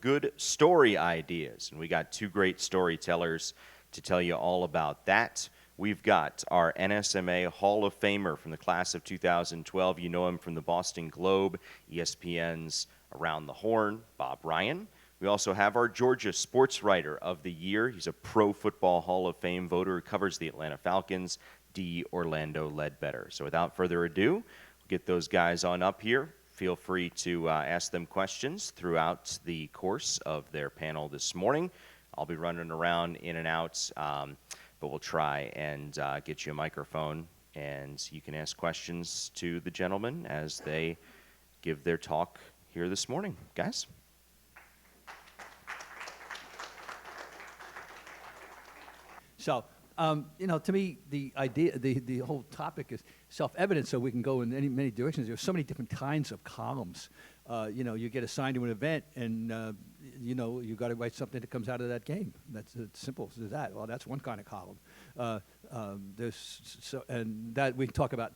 good story ideas. And we got two great storytellers to tell you all about that. We've got our NSMA Hall of Famer from the class of 2012. You know him from the Boston Globe, ESPN's Around the Horn, Bob Ryan. We also have our Georgia Sports Writer of the Year. He's a Pro Football Hall of Fame voter who covers the Atlanta Falcons, D. Orlando Ledbetter. So without further ado, we'll get those guys on up here. Feel free to ask them questions throughout the course of their panel this morning. I'll be running around in and out, but we'll try and get you a microphone, and you can ask questions to the gentlemen as they give their talk here this morning. Guys? So, to me, the idea, the whole topic is self-evident, so we can go in many directions. There's so many different kinds of columns. You get assigned to an event, and you got to write something that comes out of that game. That's as simple as that. Well, that's one kind of column. And that we talk about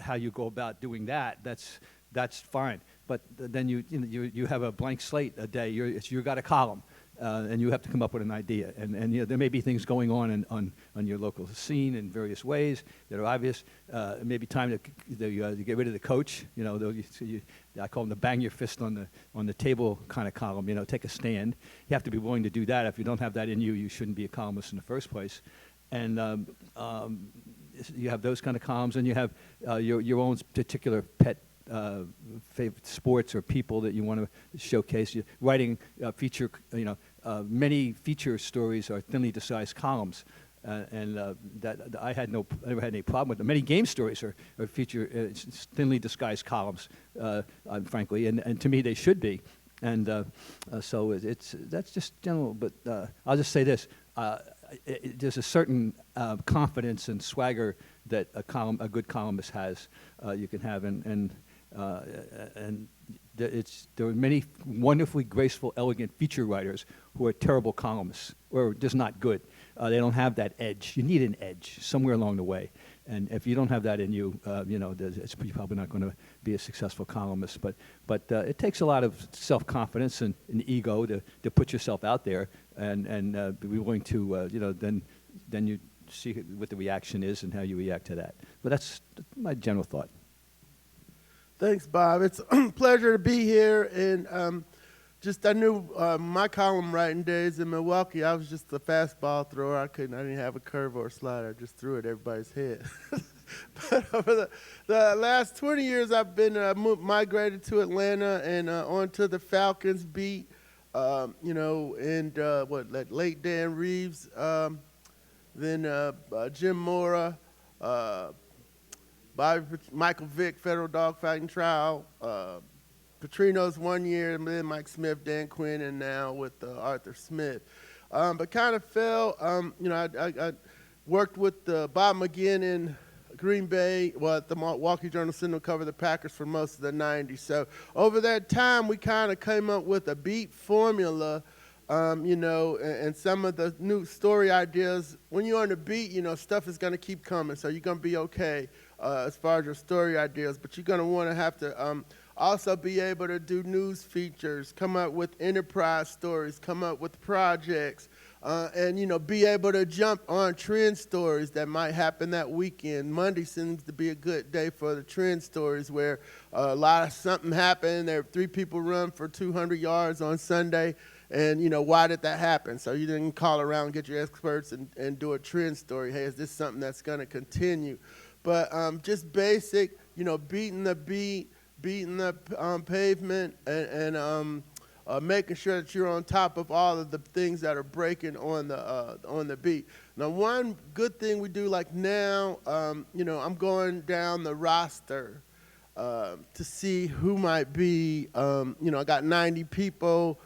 how you go about doing that. That's fine. But then you have a blank slate a day. You got a column. And you have to come up with an idea. And there may be things going on your local scene in various ways that are obvious. It may be time to get rid of the coach. I call them the bang your fist on the table kind of column. Take a stand. You have to be willing to do that. If you don't have that in you, you shouldn't be a columnist in the first place. And you have those kind of columns, and you have your own particular pet favorite sports or people that you want to showcase. You're writing feature, many feature stories are thinly disguised columns, and that I never had any problem with them. Many game stories are feature thinly disguised columns, frankly, and to me they should be. And so that's just general. But I'll just say this: there's a certain confidence and swagger that a good columnist has. You can have and there are many wonderfully graceful, elegant feature writers who are terrible columnists or just not good. They don't have that edge. You need an edge somewhere along the way. And if you don't have that in you, you're probably not going to be a successful columnist. But it takes a lot of self-confidence and ego to put yourself out there and be willing to, then you see what the reaction is and how you react to that. But that's my general thought. Thanks, Bob. It's a pleasure to be here. And I knew my column writing days in Milwaukee, I was just a fastball thrower. I didn't have a curve or a slider. I just threw it at everybody's head. But over the last 20 years, I've been migrated to Atlanta and onto the Falcons beat, late Dan Reeves, then Jim Mora, Michael Vick, federal dogfighting trial, Petrino's 1 year, and then Mike Smith, Dan Quinn, and now with Arthur Smith. But kind of fell, I worked with Bob McGinn in Green Bay, at the Milwaukee Journal-Sentinel covered the Packers for most of the 90s. So over that time, we kind of came up with a beat formula, and some of the new story ideas. When you're on the beat, stuff is going to keep coming, so you're going to be okay as far as your story ideas. But you're going to have to also be able to do news features, come up with enterprise stories, come up with projects, and be able to jump on trend stories that might happen that weekend. Monday seems to be a good day for the trend stories where a lot of something happened. There 3 people run for 200 yards on Sunday. And, why did that happen? So you didn't call around and get your experts and do a trend story. Hey, is this something that's going to continue? But just basic, beating the beat, beating the pavement, and making sure that you're on top of all of the things that are breaking on the beat. Now, one good thing we do, like now, I'm going down the roster to see who might be. I got 90 people.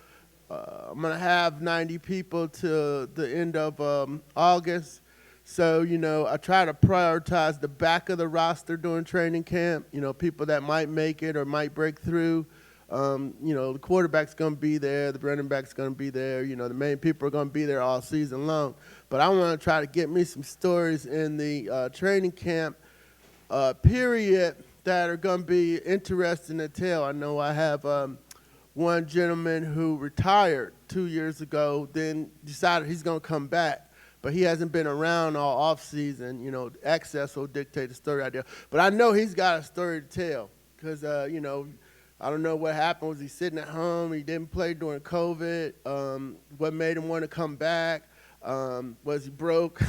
I'm going to have 90 people to the end of August. So, I try to prioritize the back of the roster during training camp, people that might make it or might break through. The quarterback's going to be there. The running back's going to be there. The main people are going to be there all season long. But I want to try to get me some stories in the training camp period that are going to be interesting to tell. I know I have one gentleman who retired 2 years ago, then decided he's going to come back. But he hasn't been around all off season. You know, access will dictate the story idea. But I know he's got a story to tell because, you know, I don't know what happened. Was he sitting at home? He didn't play during COVID. What made him want to come back? Was he broke?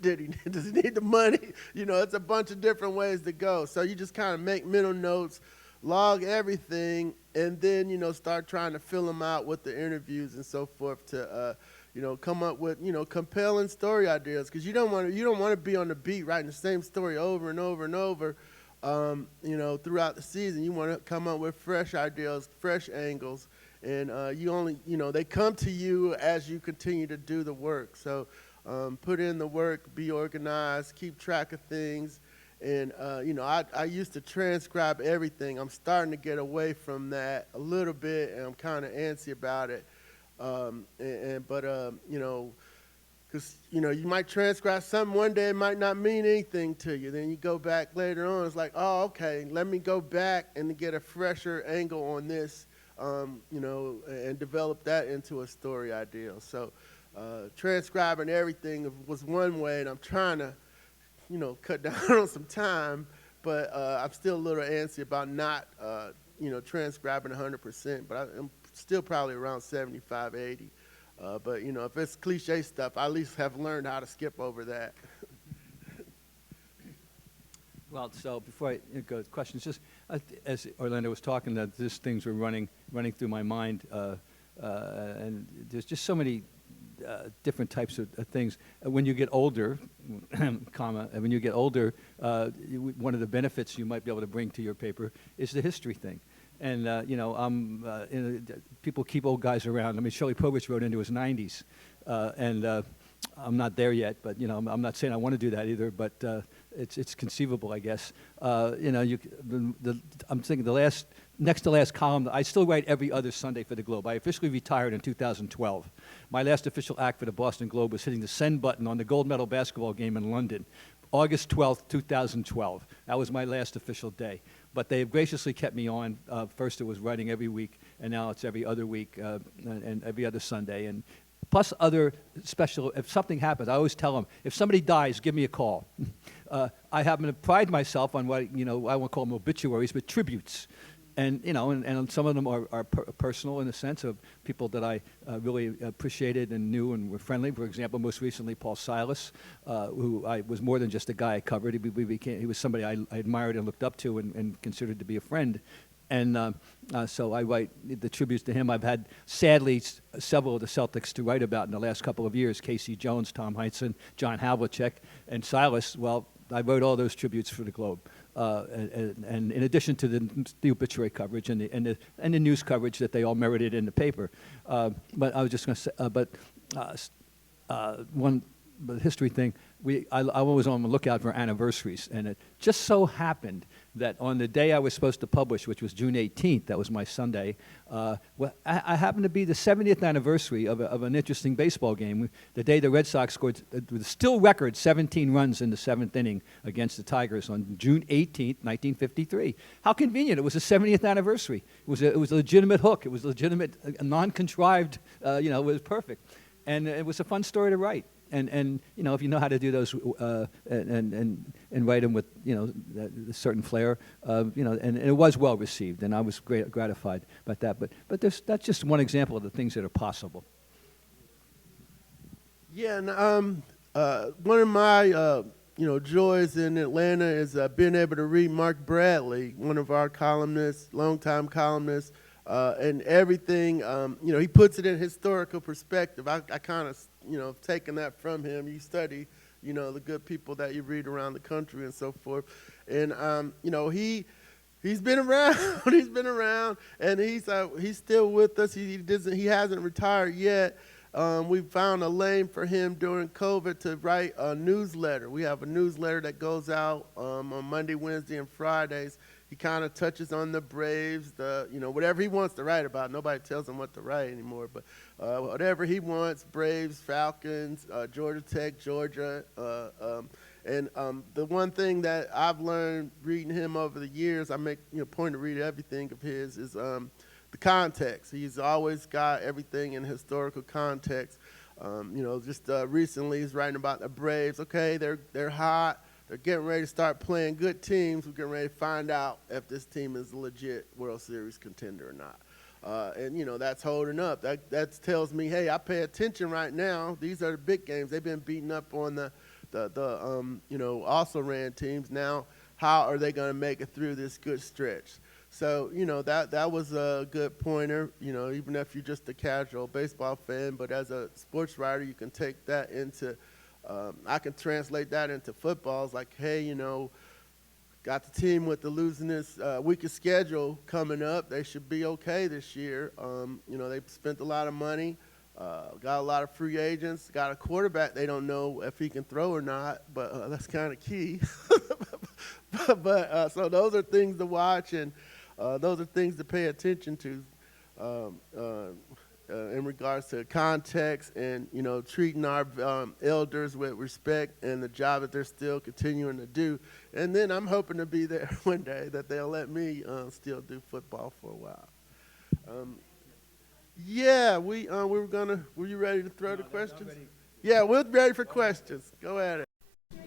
Does he need the money? You know, it's a bunch of different ways to go. So you just kind of make mental notes, log everything, and then, you know, start trying to fill them out with the interviews and so forth to, you know, come up with, you know, compelling story ideas. Because you don't want to be on the beat writing the same story over and over and over. You know, throughout the season, you want to come up with fresh ideas, fresh angles, and you only, you know, they come to you as you continue to do the work. So put in the work, be organized, keep track of things, and you know, I used to transcribe everything. I'm starting to get away from that a little bit, and I'm kind of antsy about it. But you know. Because, you know, you might transcribe something one day, it might not mean anything to you. Then you go back later on, it's like, oh, okay, let me go back and get a fresher angle on this, you know, and develop that into a story idea. So transcribing everything was one way, and I'm trying to, you know, cut down on some time, but I'm still a little antsy about not, you know, transcribing 100%, but I'm still probably around 75, 80. But, you know, if it's cliche stuff, I at least have learned how to skip over that. Well, so before I go to questions, just as Orlando was talking, that these things were running through my mind, and there's just so many different types of things. When you get older, when you get older, one of the benefits you might be able to bring to your paper is the history thing. And, you know, people keep old guys around. I mean, Shirley Povich wrote into his 90s, and I'm not there yet, but, you know, I'm not saying I want to do that either, but it's conceivable, I guess. You know, I'm thinking next to last column, I still write every other Sunday for the Globe. I officially retired in 2012. My last official act for the Boston Globe was hitting the send button on the gold medal basketball game in London, August 12th, 2012. That was my last official day. But they have graciously kept me on. First it was writing every week, and now it's every other week and every other Sunday. And plus other special, if something happens, I always tell them, if somebody dies, give me a call. I happen to pride myself on what, you know, I won't call them obituaries, but tributes. And, you know, and some of them are personal in the sense of people that I really appreciated and knew and were friendly. For example, most recently, Paul Silas, who I was more than just a guy I covered. He was somebody I admired and looked up to and considered to be a friend. And so I write the tributes to him. I've had, sadly, several of the Celtics to write about in the last couple of years, Casey Jones, Tom Heinsohn, John Havlicek, and Silas. Well, I wrote all those tributes for the Globe. And in addition to the obituary coverage and the news coverage that they all merited in the paper. But I was just going to say, one history thing, I was on the lookout for anniversaries, and it just so happened that on the day I was supposed to publish, which was June 18th, that was my Sunday, I happened to be the 70th anniversary of an interesting baseball game, the day the Red Sox scored the still record 17 runs in the 7th inning against the Tigers on June 18th, 1953. How convenient. It was the 70th anniversary. It was a legitimate hook. It was a legitimate, non-contrived, you know, it was perfect. And it was a fun story to write. And you know, if you know how to do those and write them with, you know, a certain flair, you know, and it was well received, and I was gratified by that. But that's just one example of the things that are possible. Yeah, and one of my you know, joys in Atlanta is being able to read Mark Bradley, one of our columnists, longtime columnists. And everything, you know, he puts it in historical perspective. I kind of, you know, taken that from him. You study, you know, the good people that you read around the country and so forth. And, you know, he's been around. He's been around, and he's still with us. He hasn't retired yet. We found a lane for him during COVID to write a newsletter. We have a newsletter that goes out on Monday, Wednesday, and Fridays. He kind of touches on the Braves, you know, whatever he wants to write about. Nobody tells him what to write anymore, but whatever he wants, Braves, Falcons, Georgia Tech, Georgia. And the one thing that I've learned reading him over the years, I make, you know, point to read everything of his, is the context. He's always got everything in historical context. Just recently he's writing about the Braves. Okay, they're hot. They're getting ready to start playing good teams. We're getting ready to find out if this team is a legit World Series contender or not. That's holding up. That tells me, hey, I pay attention right now. These are the big games. They've been beating up on the also ran teams. Now, how are they going to make it through this good stretch? So, that was a good pointer, even if you're just a casual baseball fan. But as a sports writer, you can take that into, I can translate that into football. It's like, hey, got the team with the losingest, weakest schedule coming up. They should be okay this year. They've spent a lot of money, got a lot of free agents, got a quarterback they don't know if he can throw or not, but that's kind of key. So those are things to watch, and those are things to pay attention to in regards to context and, treating our elders with respect and the job that they're still continuing to do. And then I'm hoping to be there one day that they'll let me still do football for a while. Were you ready to throw the questions? Yeah, we're ready for questions. Go ahead. You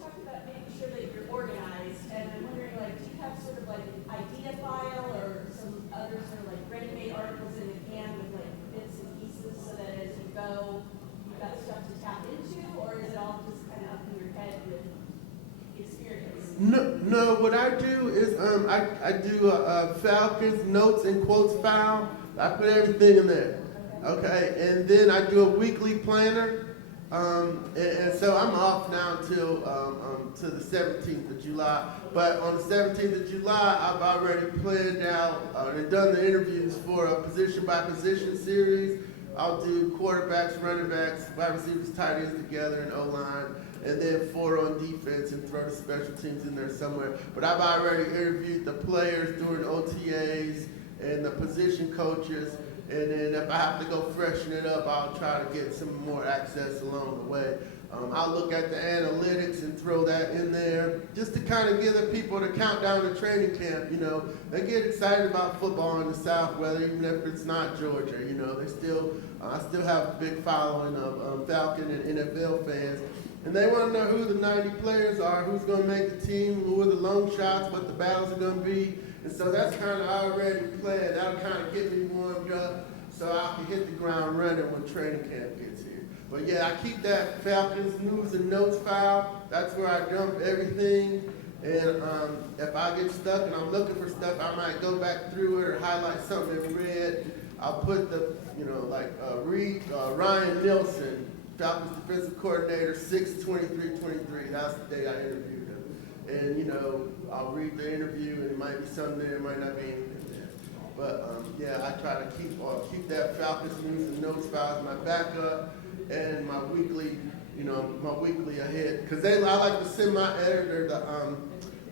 talked about making sure that you're organized, and I'm wondering, do you have sort of an idea file or some other sort of ready-made articles in the can with bits and pieces so that as you go, you've got stuff to tap into, or is it all just kind of up in your head with experience? No. What I do is I do a Falcons notes and quotes file. I put everything in there. Okay, and then I do a weekly planner. And so I'm off now until to the 17th of July. But on the 17th of July, I've already planned out and done the interviews for a position-by-position series. I'll do quarterbacks, running backs, wide receivers, tight ends together, and O-line, and then 4 on defense and throw the special teams in there somewhere. But I've already interviewed the players during OTAs and the position coaches. And then if I have to go freshen it up, I'll try to get some more access along the way. I'll look at the analytics and throw that in there just to kind of give the people the countdown to training camp. They get excited about football in the South, whether even if it's not Georgia. I still have a big following of Falcon and NFL fans. And they want to know who the 90 players are, who's going to make the team, who are the long shots, what the battles are going to be. And so that's kind of already planned. That'll kind of get me warmed up so I can hit the ground running when training camp gets here. But yeah, I keep that Falcons news and notes file. That's where I dump everything. And if I get stuck and I'm looking for stuff, I might go back through it or highlight something in red. I'll put the, read Ryan Nielsen, Falcons defensive coordinator, 6/23/23. That's the day I interviewed him. And, I'll read the interview, and it might be something there, it might not be anything there. But, I try to keep that Falcons news and notes file as my backup and my weekly, ahead. Because I like to send my editor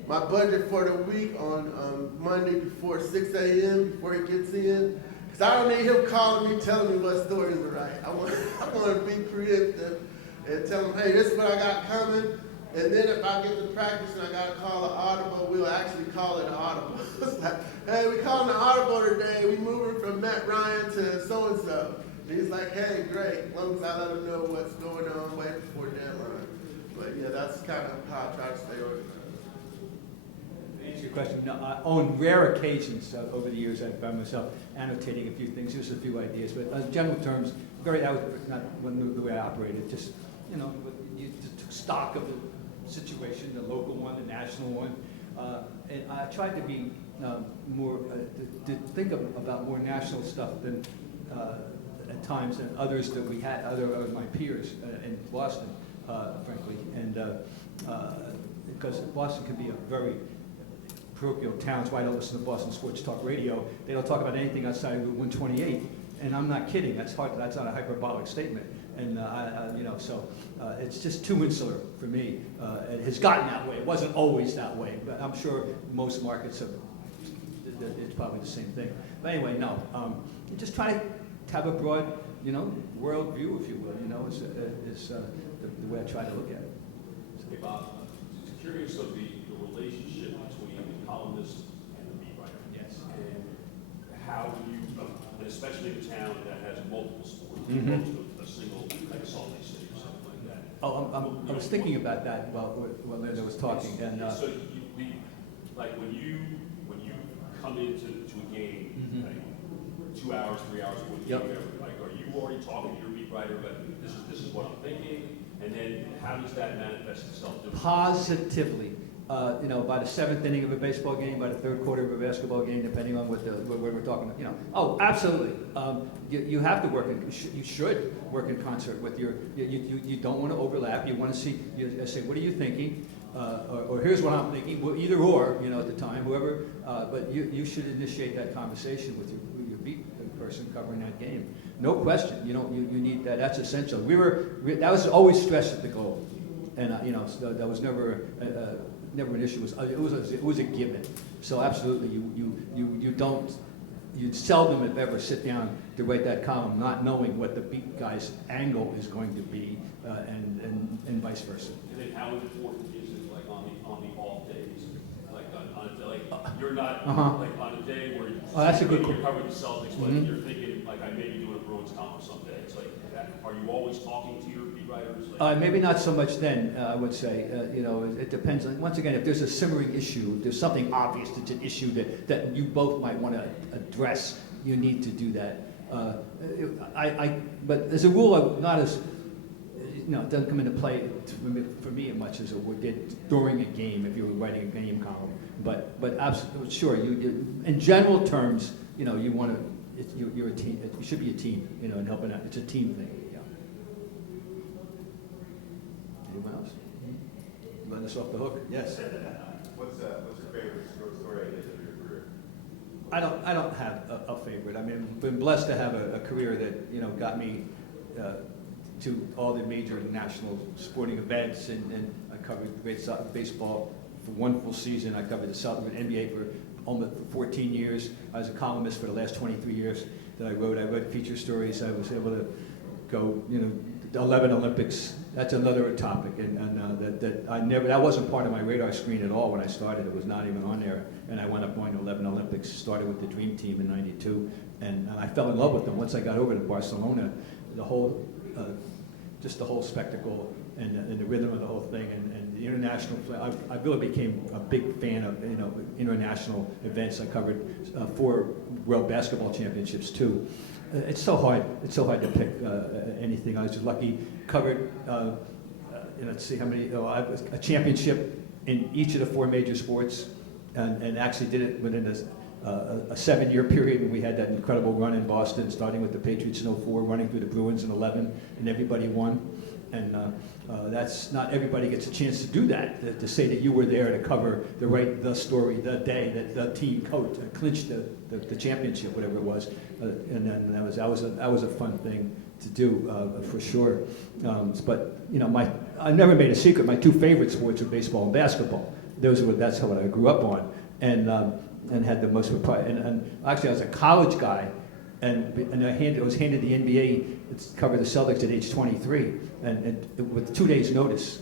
my budget for the week on Monday before 6 a.m., before he gets in. Because I don't need him calling me, telling me what stories to write. I want to be preemptive and tell him, hey, this is what I got coming. And then if I get to practice and I got to call an audible, we'll actually call it an audible. It's like, hey, we calling an audible today. We moving from Matt Ryan to so-and-so. And he's like, hey, great. As long as I let him know what's going on way before deadline. But yeah, that's kind of how I try to stay organized. To answer your question, no, on rare occasions over the years, I've found myself annotating a few things, just a few ideas. But in general terms, that was not the way I operated. Just, you just took stock of the situation, the local one, the national one, and I tried to be more to think about more national stuff than at times than others that we had, other of my peers in Boston, frankly, and because Boston can be a very parochial town. That's why I don't listen to Boston Sports Talk Radio. They don't talk about anything outside of Route 128, and I'm not kidding. That's hard. That's not a hyperbolic statement. And it's just too insular for me. It has gotten that way. It wasn't always that way, but I'm sure most markets have. It's probably the same thing. But anyway, no. You just try to have a broad, world view, if you will. Is the way I try to look at it. Hey Bob, just curious of the relationship between the columnist and the beat writer. Yes. And how especially in a town that has multiple sports, Mhm. opposed to a single, like Salt Lake City or something like that. I was thinking about that while Linda was talking, and So like when you come into a game, Mhm. like 2 hours, 3 hours before the Yep. game, whatever, like are you already talking to your beat writer about this is what I'm thinking, and then how does that manifest itself? positively, by the seventh inning of a baseball game, by the third quarter of a basketball game, depending on what we're talking about, Oh, absolutely. You have to work you should work in concert with you don't want to overlap. You want to see, say, what are you thinking? Or here's what I'm thinking. Well, either or, at the time, whoever. But you should initiate that conversation with your beat person covering that game. No question. You need that. That's essential. That was always stressed at the Globe, and so that was never an issue. It was a given. So absolutely, you seldom, if ever, sit down to write that column not knowing what the beat guy's angle is going to be, and vice versa. And then how important is it, like on the off days, like on a day, like you're not like on a day where that's a good you're covering the Celtics, but Mhm. you're thinking like I may be doing a Bruins column someday. It's like, are you always talking to your beat writers? Maybe not so much then, I would say. It depends. Once again, if there's a simmering issue, if there's something obvious that's an issue that you both might want to address, you need to do that. But as a rule, I'm not as, it doesn't come into play for me as much as it would get during a game if you were writing a game column. But absolutely, sure, you in general terms, you want to, you're a team. You should be a team, and helping out. It's a team thing. Yeah. Anyone else? Letting us off the hook? Yes. What's your favorite story of your career? I don't have a favorite. I mean, I've been blessed to have a career that got me to all the major national sporting events, and I covered great baseball for one full season. I covered the NBA for almost 14 years. I was a columnist for the last 23 years that I wrote feature stories. I was able to go, the 11 Olympics. That's another topic, and that wasn't part of my radar screen at all when I started. It was not even on there, and I wound up going to 11 Olympics. Started with the Dream Team in '92, and I fell in love with them. Once I got over to Barcelona, the whole spectacle and the rhythm of the whole thing, and the international. I really became a big fan of international events. I covered 4 World Basketball Championships too. It's so hard. It's so hard to pick anything. I was just lucky. Covered. Let's see how many. I was a championship in each of the 4 major sports, and actually did it within a 7-year period. And we had that incredible run in Boston, starting with the Patriots in '04, running through the Bruins in '11, and everybody won. And that's not everybody gets a chance to do that. To say that you were there to cover the story, the day that the team coach clinched the championship, whatever it was, and then that was a fun thing to do for sure. But I never made a secret. My 2 favorite sports are baseball and basketball. That's what I grew up on, and had the most. And actually, I was a college guy. And I was handed the NBA to cover the Celtics at age 23, and with 2 days' notice.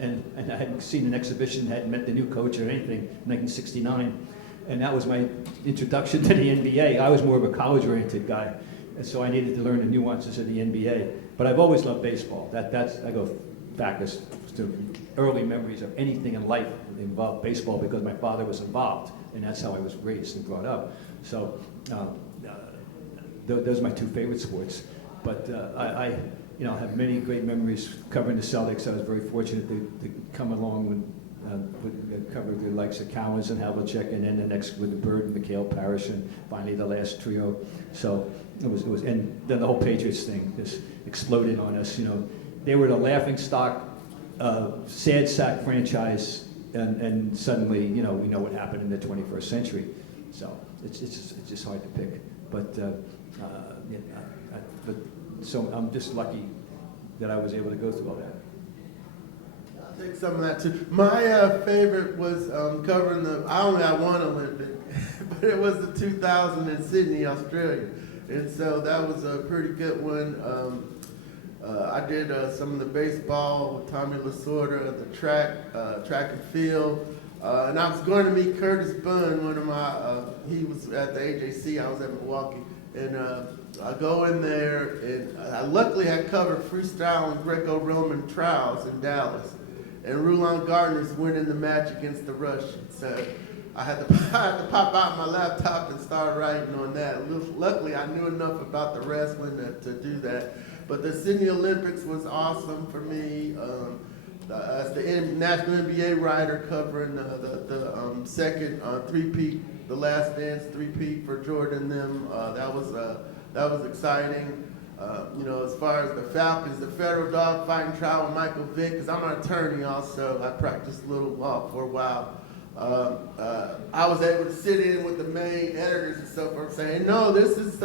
And I hadn't seen an exhibition, hadn't met the new coach or anything in 1969. And that was my introduction to the NBA. I was more of a college-oriented guy, and so I needed to learn the nuances of the NBA. But I've always loved baseball. I go back as to early memories of anything in life that involved baseball because my father was involved, and that's how I was raised and brought up. So. Those are my 2 favorite sports, but I have many great memories covering the Celtics. I was very fortunate to come along with cover the likes of Cowens and Havlicek, and then the next with the Bird and Mikhail Parrish, and finally the last trio. So it was, and then the whole Patriots thing just exploded on us. They were the laughingstock, sad sack franchise, and suddenly we know what happened in the 21st century. So it's just hard to pick, but. So I'm just lucky that I was able to go through all that. I'll take some of that too. My favorite was covering I only had one Olympic, but it was the 2000 in Sydney, Australia. And so that was a pretty good one. I did some of the baseball with Tommy Lasorda, the track and field. And I was going to meet Curtis Bunn, one of my, he was at the AJC, I was at Milwaukee. And I go in there, and I luckily had covered freestyle and Greco-Roman trials in Dallas. And Rulon Gardner's winning the match against the Russians. So I had to pop out my laptop and start writing on that. Luckily, I knew enough about the wrestling to do that. But the Sydney Olympics was awesome for me. As the national NBA writer covering the second three-peat, the Last Dance three-peat for Jordan and them, that was exciting. As far as the Falcons, the federal dog fighting trial with Michael Vick, because I'm an attorney also, I practiced a little law for a while. I was able to sit in with the main editors and so forth, saying, "No, this is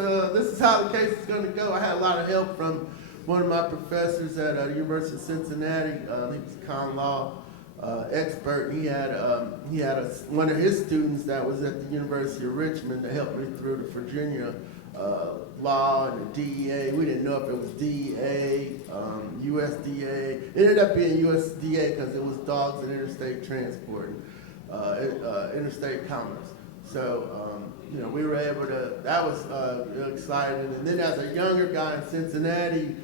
how the case is going to go." I had a lot of help from one of my professors at University of Cincinnati. He was a common law expert. He had one of his students that was at the University of Richmond to help me through the Virginia law and the DEA. We didn't know if it was DEA, USDA. It ended up being USDA because it was dogs and interstate transport, interstate commerce. So, we were able to, that was exciting. And then as a younger guy in Cincinnati,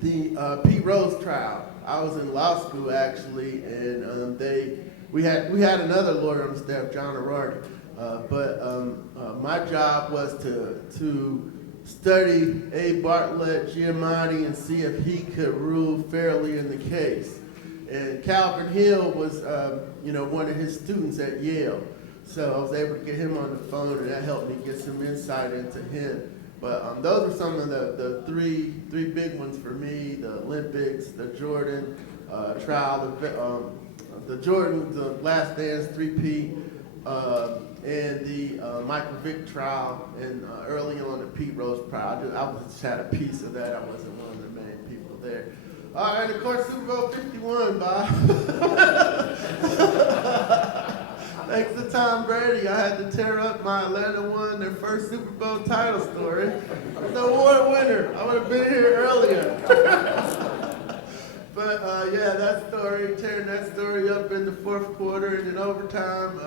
the Pete Rose trial, I was in law school actually, and we had another lawyer on staff, John O'Rourke. But my job was to study A. Bartlett Giamatti and see if he could rule fairly in the case. And Calvin Hill was, one of his students at Yale. So I was able to get him on the phone, and that helped me get some insight into him. But those are some of the three big ones for me: the Olympics, the Jordan trial, the Last Dance three-peat. And the Michael Vick trial, and early on the Pete Rose trial. I just had a piece of that. I wasn't one of the main people there. All right, of course, Super Bowl 51, Bob. Thanks to Tom Brady, I had to tear up my Atlanta won their first Super Bowl title story. I was the award winner. I would have been here earlier. But tearing that story up in the fourth quarter and in overtime.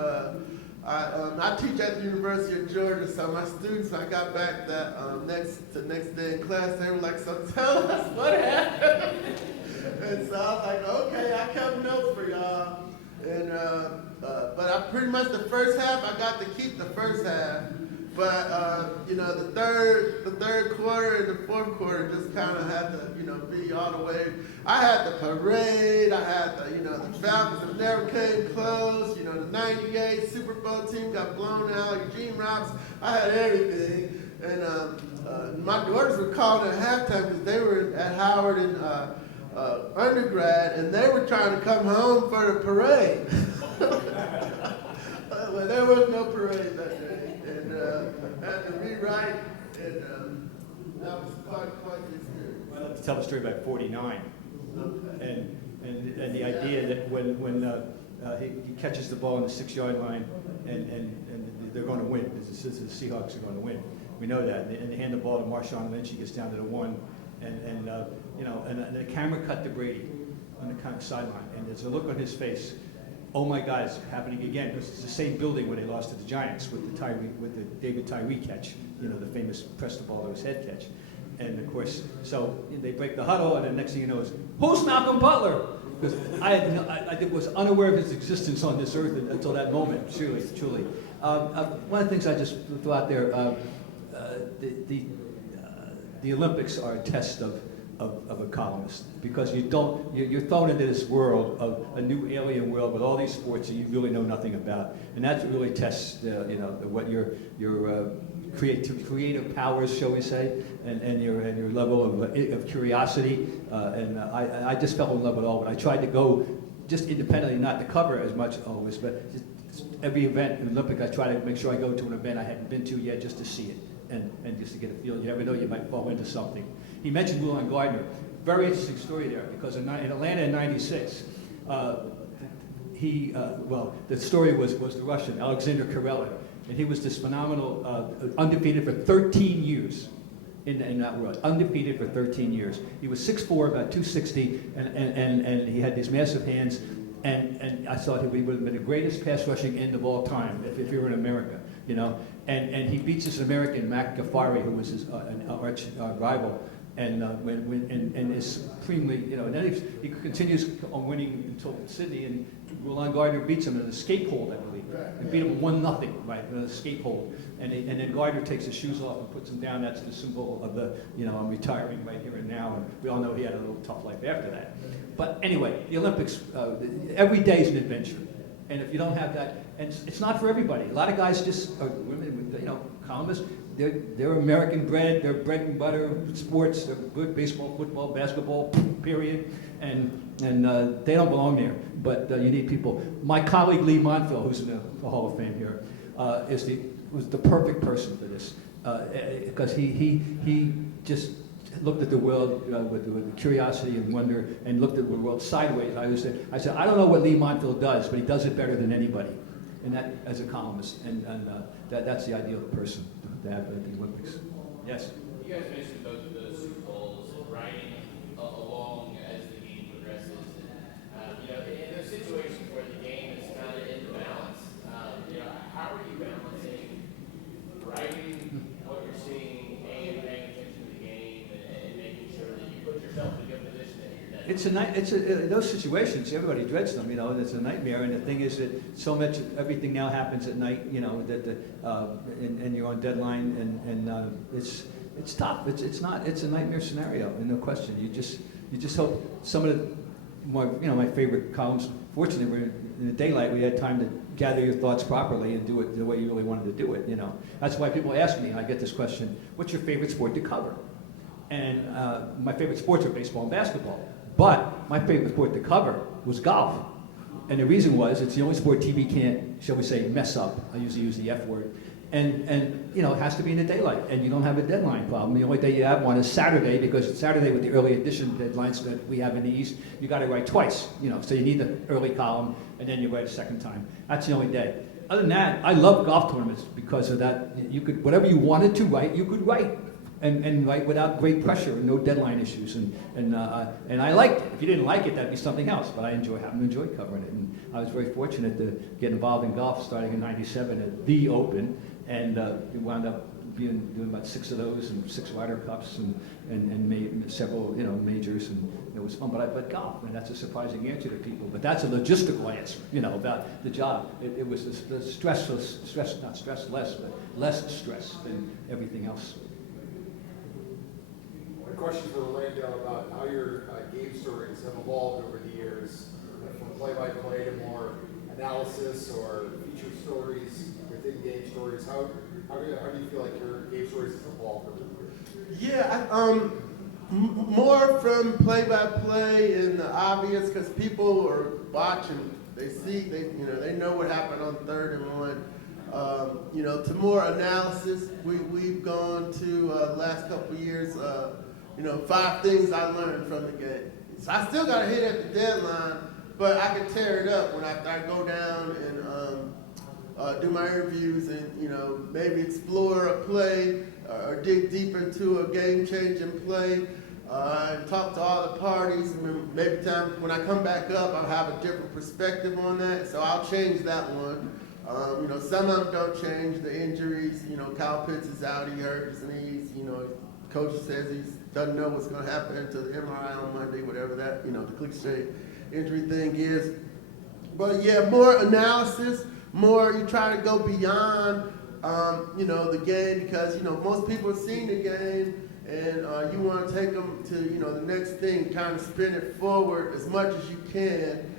I teach at the University of Georgia, so my students, I got back that next day in class, they were like, "So tell us what happened." And so I was like, "Okay, I kept notes for y'all." And but I pretty much the first half, I got to keep the first half. But the third quarter and the fourth quarter just kind of had to be all the way. I had the parade. I had the Falcons that never came close. The '98 Super Bowl team got blown out. Eugene Robinson. I had everything. And my daughters were calling at halftime because they were at Howard in undergrad, and they were trying to come home for the parade. But there was no parade that day, and I had to rewrite, and that was quite the experience. I'd like to tell the story about 49, and the idea that when he catches the ball on the 6-yard line, and they're going to win. The Seahawks are going to win. We know that, and they hand the ball to Marshawn Lynch. He gets down to the 1, and the camera cut to Brady on the kind of sideline, and there's a look on his face. Oh my God, it's happening again, because it's the same building where they lost to the Giants with the David Tyree catch, the famous press the ball to his head catch. And of course, so they break the huddle, and the next thing you know is, who's Malcolm Butler? Because I was unaware of his existence on this earth until that moment, truly. One of the things I just threw out there, the Olympics are a test of a columnist, because you're thrown into this world of a new alien world with all these sports that you really know nothing about, and that really tests what your creative powers, shall we say, and your level of curiosity. And I just fell in love with all of it. I tried to go just independently, not to cover as much always, but just every event in the Olympics, I try to make sure I go to an event I hadn't been to yet, just to see it and just to get a feel. You never know, you might fall into something. He mentioned Rulon Gardner. Very interesting story there, because in Atlanta in '96, the story was the Russian, Alexander Karelin, and he was this phenomenal, undefeated for 13 years in that world, undefeated for 13 years. He was 6'4", about 260, and he had these massive hands. And I thought he would have been the greatest pass rushing end of all time if he were in America, you know. And he beats this American, Mac Ghaffari, who was his an arch rival, and and is supremely, you know. And then he continues on winning until Sydney, and Roland Gardner beats him in an escape hold, I believe. He beat him 1-0, right, in an escape hold. And then Gardner takes his shoes off and puts them down. That's the symbol of the, you know, I'm retiring right here and now. And we all know he had a little tough life after that. But anyway, the Olympics, every day is an adventure. And if you don't have that, and it's not for everybody. A lot of guys just are women, you know, columnists. They're American bred. They're bread and butter sports. They're good baseball, football, basketball, period. And they don't belong there. But you need people. My colleague Lee Montville, who's in the Hall of Fame here, was the perfect person for this, because he just looked at the world with curiosity and wonder, and looked at the world sideways. I said, I don't know what Lee Montville does, but he does it better than anybody, and that as a columnist, and that's the ideal person to have at the Olympics. Yes. You guys mentioned both of those Super Bowls, riding along as the game progresses, and you know, in those situations where the game is kind of in balance, you know, how are you balancing writing what you're seeing and paying attention to the game and making sure that you put yourself in a good position that you're next? It's in those situations, everybody dreads them, you know, and it's a nightmare. And the thing is that so much, everything now happens at night, you know, and you're on deadline, and it's tough. It's a nightmare scenario, no question. You just hope some of my favorite columns. Fortunately, we're in the daylight. We had time to gather your thoughts properly and do it the way you really wanted to do it. You know, that's why people ask me, and I get this question: what's your favorite sport to cover? And my favorite sports are baseball and basketball. But my favorite sport to cover was golf. And the reason was, it's the only sport TV can't, shall we say, mess up. I usually use the F word. And you know, it has to be in the daylight, and you don't have a deadline problem. The only day you have one is Saturday, because it's Saturday with the early edition deadlines that we have in the East, you got to write twice, you know. So you need the early column, and then you write a second time. That's the only day. Other than that, I love golf tournaments because of that. You could, whatever you wanted to write, you could write. And write without great pressure and no deadline issues, and I liked it. If you didn't like it, that'd be something else. But I happen to enjoy covering it, and I was very fortunate to get involved in golf starting in '97 at the Open, and we wound up doing about 6 of those and 6 Ryder Cups and made several, you know, majors, and it was fun. But golf, and that's a surprising answer to people. But that's a logistical answer, you know, about the job. It was the less stress than everything else. A question for Orlando about how your game stories have evolved over the years, from play-by-play to more analysis or feature stories within game stories. How do you feel like your game stories have evolved over the years? Yeah, more from play-by-play and the obvious, because people are watching. They see, they know what happened on 3rd and 1. You know, to more analysis, we've gone to last couple of years. 5 things I learned from the game. So I still got to hit at the deadline, but I can tear it up when I go down and do my interviews and, you know, maybe explore a play or dig deep into a game-changing play and talk to all the parties. And maybe when I come back up, I'll have a different perspective on that, so I'll change that one. Some of them don't change. The injuries, Kyle Pitts is out, he hurt his knees, coach says he doesn't know what's going to happen until the MRI on Monday, whatever that, the cliche injury thing is. But yeah, more analysis, more you try to go beyond, the game, because, most people have seen the game and you want to take them to, the next thing, kind of spin it forward as much as you can,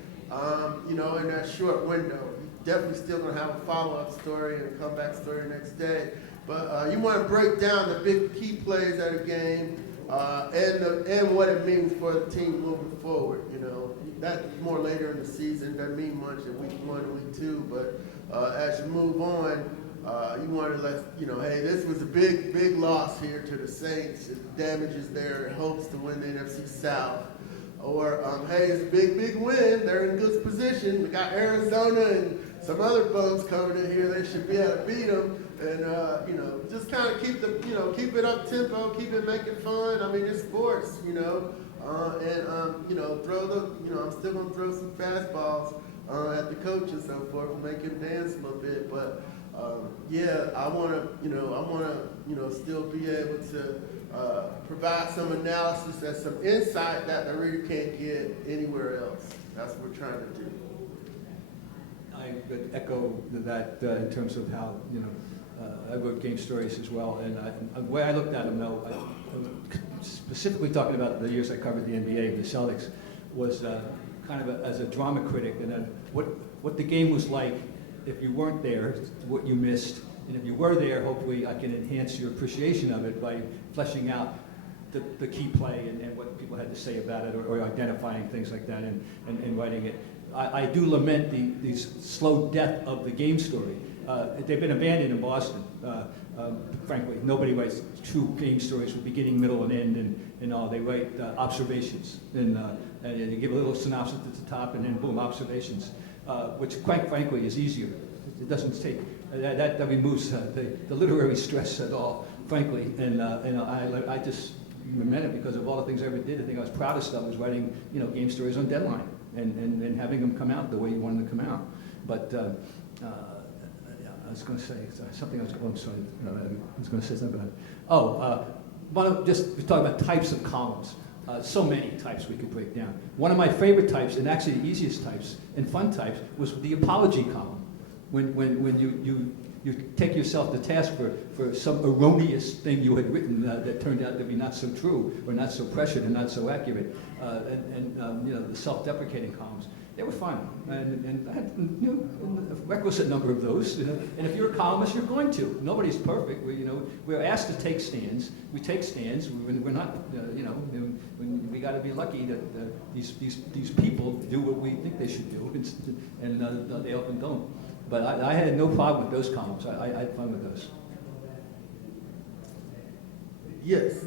in that short window. You're definitely still going to have a follow-up story and a comeback story next day. But you want to break down the big key plays of the game and what it means for the team moving forward. That's more later in the season. Doesn't mean much in week 1 and week 2. But as you move on, you want to let hey, this was a big loss here to the Saints. It damages their hopes to win the NFC South. Or hey, it's a big win. They're in good position. We got Arizona and some other bums coming in here. They should be able to beat them. And just kind of keep it up tempo, keep it making fun. I mean, it's sports. throw I'm still gonna throw some fastballs at the coach and so forth, make him dance a little bit. But I wanna still be able to provide some analysis and some insight that the reader can't get anywhere else. That's what we're trying to do. I would echo that in terms of how, I wrote game stories as well, and the way I looked at them, though, specifically talking about the years I covered the NBA, the Celtics, was kind of as a drama critic, and then what the game was like if you weren't there, what you missed, and if you were there, hopefully I can enhance your appreciation of it by fleshing out the key play and what people had to say about it, or identifying things like that and writing it. I do lament the slow death of the game story. They've been abandoned in Boston. Frankly, nobody writes true game stories with beginning, middle, and end, and all. They write observations, and you give a little synopsis at the top, and then boom, observations, which quite frankly is easier. It doesn't take that removes the literary stress at all, frankly. And I just lament it because of all the things I ever did. The thing I was proudest of was writing game stories on deadline and having them come out the way you wanted them to come out. But I was going to say something. I was going to say something about it. Just we talk about types of columns. So many types we could break down. One of my favorite types, and actually the easiest types and fun types, was the apology column. When you take yourself to task for some erroneous thing you had written that turned out to be not so true, or not so prescient, and not so accurate, the self-deprecating columns. They were fun, and I had a requisite number of those. And if you're a columnist, you're going to. Nobody's perfect. We're asked to take stands. We take stands. We're not. We got to be lucky that these people do what we think they should do, and they often don't. But I had no problem with those columns. I had fun with those. Yes.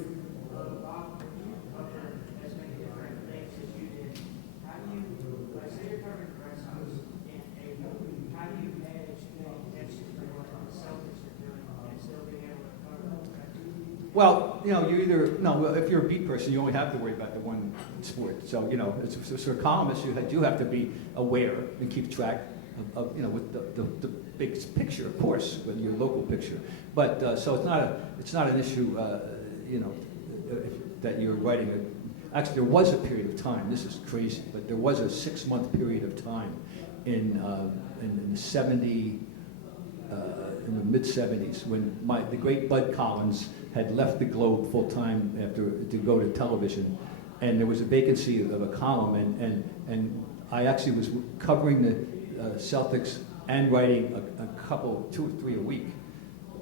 Well, if you're a beat person, you only have to worry about the one sport. So, as a columnist, you do have to be aware and keep track of with the big picture, of course, with your local picture. But so it's not an issue, that you're writing. Actually, there was a period of time. This is crazy, but there was a 6-month period of time in the mid-70s when the great Bud Collins had left the Globe full time to go to television, and there was a vacancy of a column, and I actually was covering the Celtics and writing a couple, 2 or 3 a week.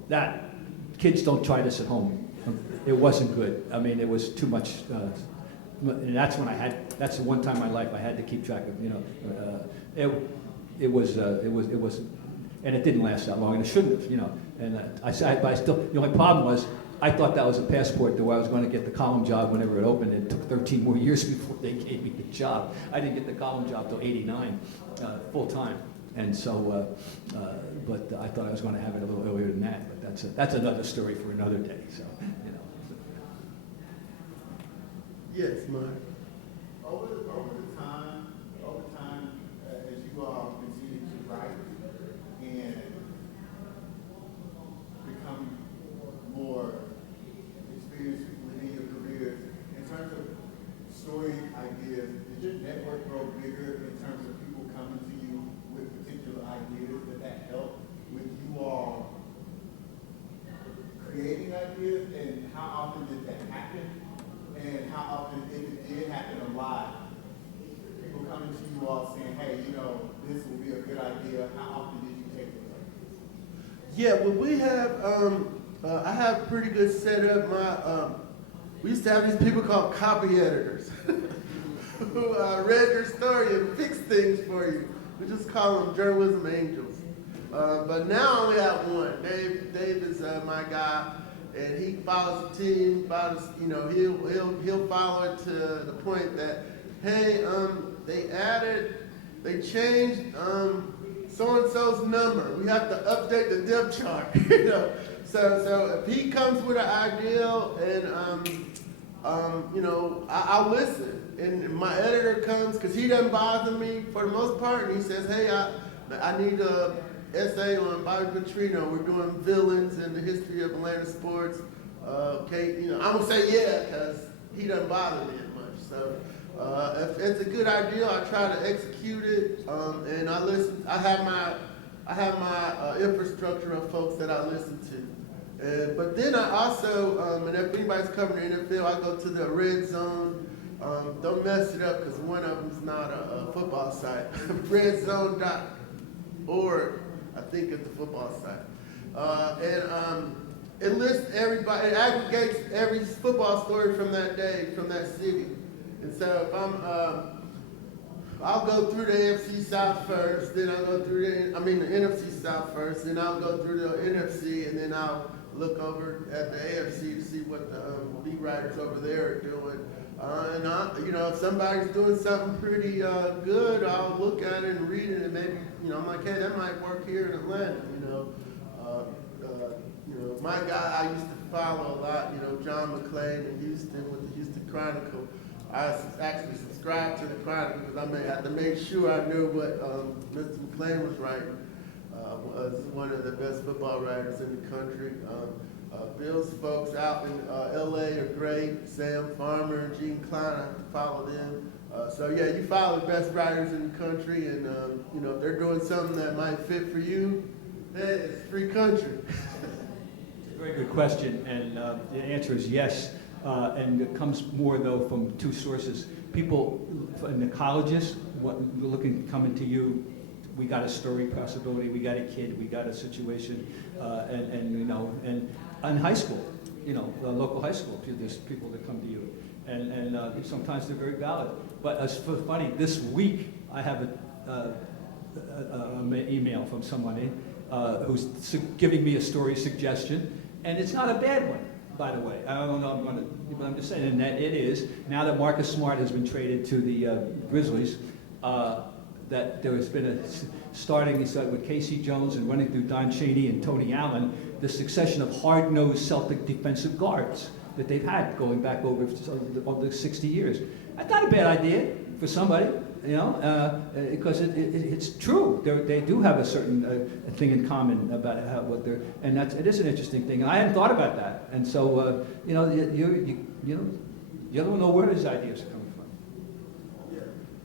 That kids don't try this at home. It wasn't good. I mean, it was too much. And that's when that's the one time in my life I had to keep track of. It was, and it didn't last that long, and it shouldn't have. And but I still. The only problem was I thought that was a passport to where I was going to get the column job whenever it opened. And it took 13 more years before they gave me the job. I didn't get the column job till '89, full time. And so, but I thought I was going to have it a little earlier than that. But that's another story for another day. So, Yes, Mark. Over time, as you all continue to write and become more experienced within your careers, in terms of story ideas, did your network grow bigger in terms of people coming to you with particular ideas? Did that help with you all creating ideas, and how often did that happen? And how often, if it did happen a lot, people coming to you all saying, hey, this will be a good idea. How often did you take those ideas? Yeah, well, we have, I have a pretty good setup. We used to have these people called copy editors who read your story and fixed things for you. We just call them journalism angels. But now I only have one. Dave is my guy. And he follows the team, he'll follow it to the point that, hey, they changed so-and-so's number. We have to update the depth chart, So if he comes with an idea and I'll listen. And my editor comes, because he doesn't bother me for the most part, and he says, hey, I need a essay on Bobby Petrino. We're doing villains in the history of Atlanta sports. Okay, I'm gonna say yeah, because he doesn't bother me as much. So if it's a good idea, I try to execute it, and I listen. I have my infrastructure of folks that I listen to. But then I also, and if anybody's covering the NFL, I go to the Red Zone. Don't mess it up, because one of them's not a football site. Redzone.org, I think, is the football site. It lists everybody, it aggregates every football story from that day, from that city. And so if I'll go through the AFC South first, then I'll go through the NFC South first, then I'll go through the NFC, and then I'll look over at the AFC to see what the beat writers over there are doing. If somebody's doing something pretty good, I'll look at it and read it, and maybe, I'm like, hey, that might work here in Atlanta. My guy I used to follow a lot, John McClain in Houston with the Houston Chronicle. I actually subscribed to the Chronicle because I had to make sure I knew what Mr. McClain was writing. Was one of the best football writers in the country. Bill's folks out in LA are great. Sam Farmer and Gene Klein, I follow them. You follow the best writers in the country, and if they're doing something that might fit for you, it's free country. Very good question, and the answer is yes. And it comes more, though, from two sources. People in the colleges coming to you. We got a story possibility. We got a kid. We got a situation, and high school, local high school. There's people that come to you, and sometimes they're very valid. But it's funny. This week I have an email from somebody who's giving me a story suggestion, and it's not a bad one, by the way. I don't know. But I'm just saying, and that it is now that Marcus Smart has been traded to the Grizzlies. That there has been he started with Casey Jones and running through Don Chaney and Tony Allen, the succession of hard-nosed Celtic defensive guards that they've had going back over the 60 years. That's not a bad idea for somebody, because it's true. They do have a certain thing in common about it is an interesting thing. And I hadn't thought about that. And so, you don't know where these ideas are coming from.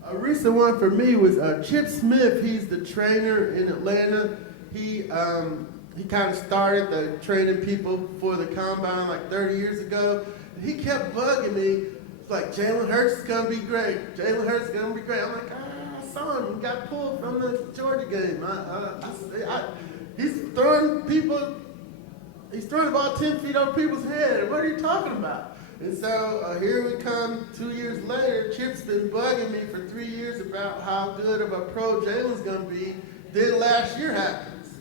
A recent one for me was Chip Smith. He's the trainer in Atlanta. He kind of started the training people for the combine like 30 years ago. He kept bugging me. It's like, Jalen Hurts is gonna be great. Jalen Hurts is gonna be great. I'm like, I saw him. He got pulled from the Georgia game. He's throwing people. He's throwing the ball 10 feet over people's head. What are you talking about? And so here we come 2 years later. Chip's been bugging me for 3 years about how good of a pro Jalen's going to be. Then last year happens.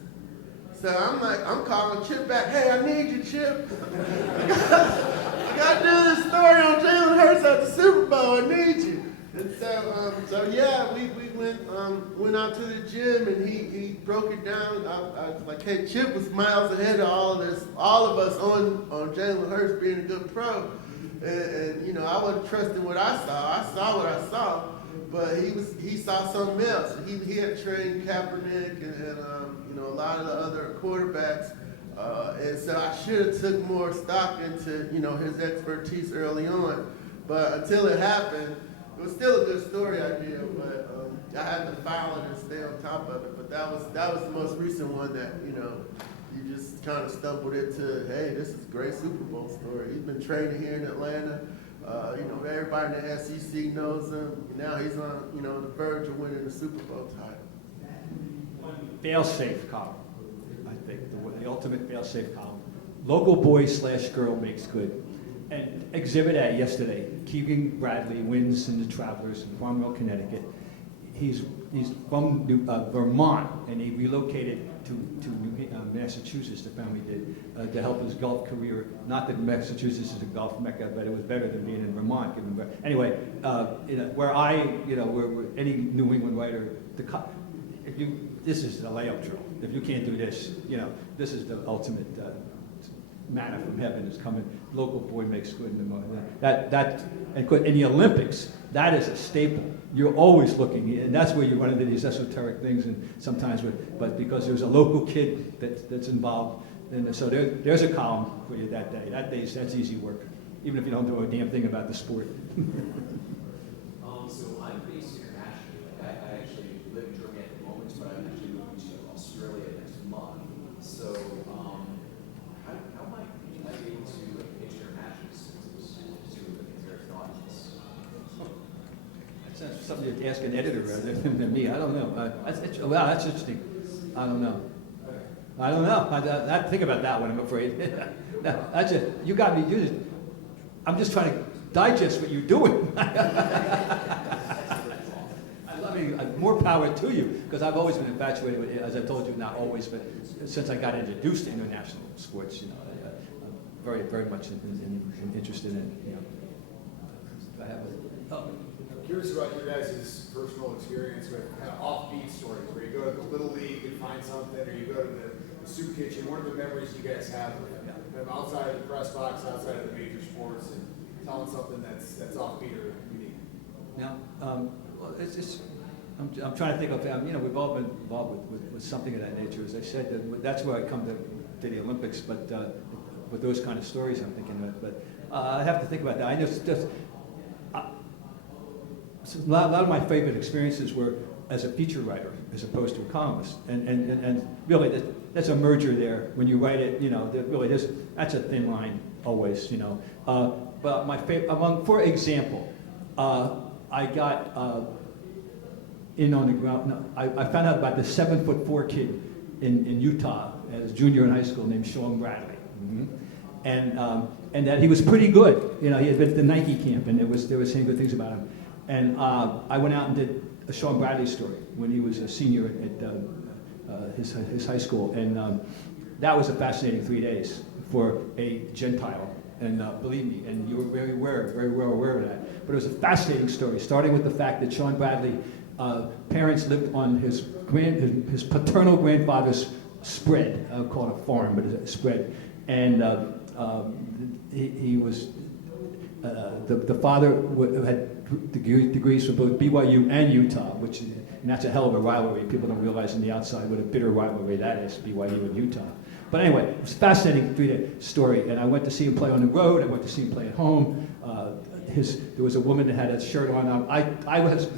So I'm calling Chip back. Hey, I need you, Chip. I got to do this story on Jalen Hurts at the Super Bowl. I need you. And so we went out to the gym, and he broke it down. I was like, hey, Chip was miles ahead of all of us on Jalen Hurts being a good pro. And I wasn't trusting what I saw. I saw what I saw, but he saw something else. He had trained Kaepernick and a lot of the other quarterbacks, and so I should have took more stock into his expertise early on. But until it happened, it was still a good story idea. But I had to follow it and stay on top of it. But that was the most recent one that you just kind of stumbled into. Hey, this is a great Super Bowl story. He's been training here in Atlanta. Everybody in the SEC knows him. Now he's on the verge of winning the Super Bowl title. Fail-safe column, I think, the ultimate fail-safe column. Local boy/girl makes good. And Exhibit A yesterday, Keegan Bradley wins in the Travelers in Farmville, Connecticut. He's from Vermont, and he relocated to Massachusetts, the family did, to help his golf career. Not that Massachusetts is a golf mecca, but it was better than being in Vermont. Anyway, where any New England writer, this is the layup drill. If you can't do this, this is the ultimate manna from heaven is coming. Local boy makes good in the morning. In the Olympics, that is a staple. You're always looking, and that's where you run into these esoteric things, and sometimes, but because there's a local kid that's involved, and so there's a column for you that day. That's easy work, even if you don't do a damn thing about the sport. So I'm based internationally. I actually live in Germany at the moment, but I'm actually moving to Australia next month. So how might I be able to pitch international systems to their audience? That's something you'd ask an editor rather than me. I don't know. Wow, that's interesting. I don't know. I think about that one, I'm afraid. That's it. You got me. I'm just trying to digest what you're doing. I mean, more power to you, because I've always been infatuated with it, as I told you, not always, but since I got introduced to international sports, I'm very, very much interested in it. I have I'm curious about your guys' personal experience with kind of offbeat stories, where you go to the Little League and find something, or you go to the soup kitchen. What are the memories you guys have of outside of the press box, outside of the major sports, and telling something that's offbeat or unique? Now, well, it's just, I'm trying to think of, we've all been involved with something of that nature. As I said, that's where I come to the Olympics, but with those kind of stories I'm thinking of. But I have to think about that. I just a lot of my favorite experiences were as a feature writer as opposed to a columnist. And really, that's a merger there. When you write it, that's a thin line always, But my favorite, for example, I got in on the ground. No, I found out about this 7'4" kid in Utah as a junior in high school named Sean Bradley, and that he was pretty good. He had been at the Nike camp, and they were saying good things about him. And I went out and did a Sean Bradley story when he was a senior at his high school, and that was a fascinating 3 days for a Gentile. And believe me, and you were very well aware of that. But it was a fascinating story, starting with the fact that Sean Bradley parents lived on his paternal grandfather's spread. I would call it a farm, but it's a spread. And he was the father had degrees from both BYU and Utah, and that's a hell of a rivalry. People don't realize on the outside what a bitter rivalry that is, BYU and Utah. But anyway, it was a fascinating 3-day story, and I went to see him play on the road. I went to see him play at home. There was a woman that had a shirt on. I was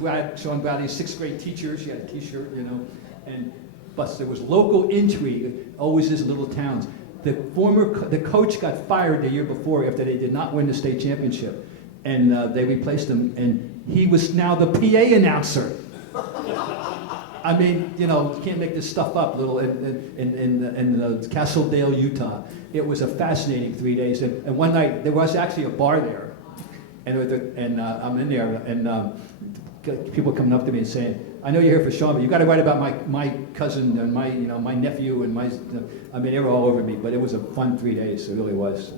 Sean Bradley's 6th grade teacher. She had a T-shirt, but there was local intrigue. Always is in little towns. The coach got fired the year before after they did not win the state championship, and they replaced him, and he was now the PA announcer. I mean, you can't make this stuff up. In Castledale, Utah, it was a fascinating 3 days. And one night there was actually a bar there, and I'm in there, and people coming up to me and saying, "I know you're here for Sean, but you got to write about my cousin and my nephew and I mean, they were all over me. But it was a fun 3 days. It really was."